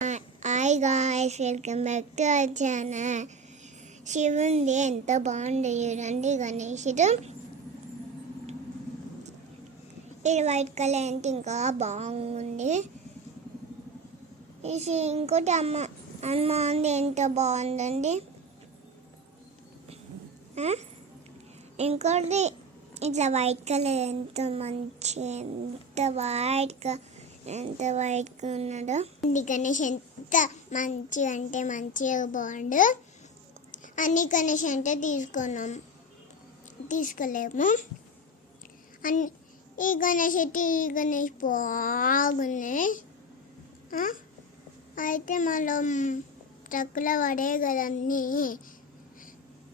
Hi guys, welcome back to our channel. శివుంది ఎంత బాగుంది చూడండి, గణేశుడు. ఇది వైట్ కలర్ అంటే ఇంకా బాగుంది. ఇది ఇంకోటి అమ్మ ఉంది, ఎంత బాగుందండి. ఇంకోటి ఇట్లా వైట్ కలర్ ఎంత మంచి, ఎంత వైట్గా ఉన్నాడో. గణేష్ ఎంత మంచిగా అంటే మంచిగా బాగుండు. అన్ని గణేష్ అంటే తీసుకోలేము. ఈ గణేష్ బాగున్నాయి. అయితే మనం ట్రక్కులో పడే కదా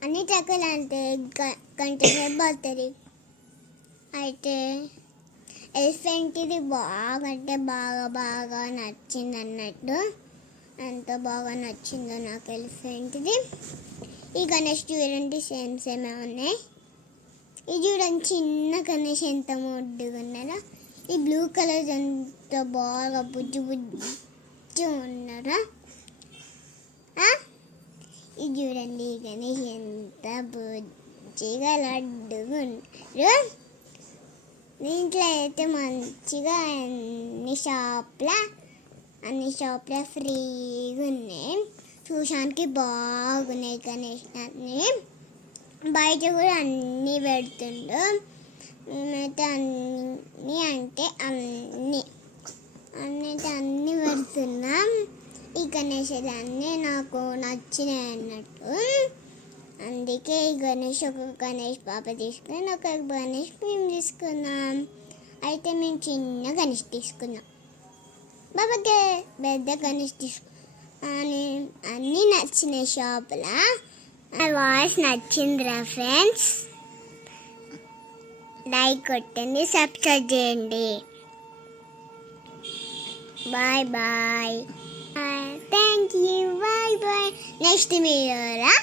అన్ని ట్రక్కులు అంటే గంట సేపు పడుతుంది. అయితే ఎలిఫెంట్ ఇది బాగా బాగా నచ్చింది అన్నట్టు. ఎంత బాగా నచ్చిందో నాకు ఎలిఫెంట్ది. ఈ గణేష్ చూడండి, సేమే ఉన్నాయి. ఇది చూడండి, చిన్న గణేష్ ఎంత ముద్దుగా ఉన్నారో. ఈ బ్లూ కలర్ ఎంత బాగా బుజ్జి ఉన్నారా. ఇది చూడండి, ఈ గణేష్ ఎంత బుజ్జిగా లడ్డుగా ఉన్నారు. దీంట్లో అయితే మంచిగా అన్ని షాప్లో ఫ్రీగా ఉన్నాయి. చూసానికి బాగున్నాయి గణేష్ అన్నీ. బయట కూడా అన్నీ పెడుతుండు. మేమైతే అన్నీ పెడుతున్నాం. ఈ గణేషులు అన్నీ నాకు నచ్చినాయి అన్నట్టు. అందుకే ఈ గణేష్ ఒక గణేష్ పాప తీసుకుని ఒక గణేష్ మేము తీసుకున్నాం. అయితే మేము చిన్న గణేష్ తీసుకున్నాం, బాబాకి పెద్ద గణేష్ అన్నీ నచ్చినాయి షాపులో. నా వాయిస్ నచ్చిందిరా ఫ్రెండ్స్. లైక్ కొట్టండి, సబ్స్క్రైబ్ చేయండి. Bye thank you, bye next వీడియోలో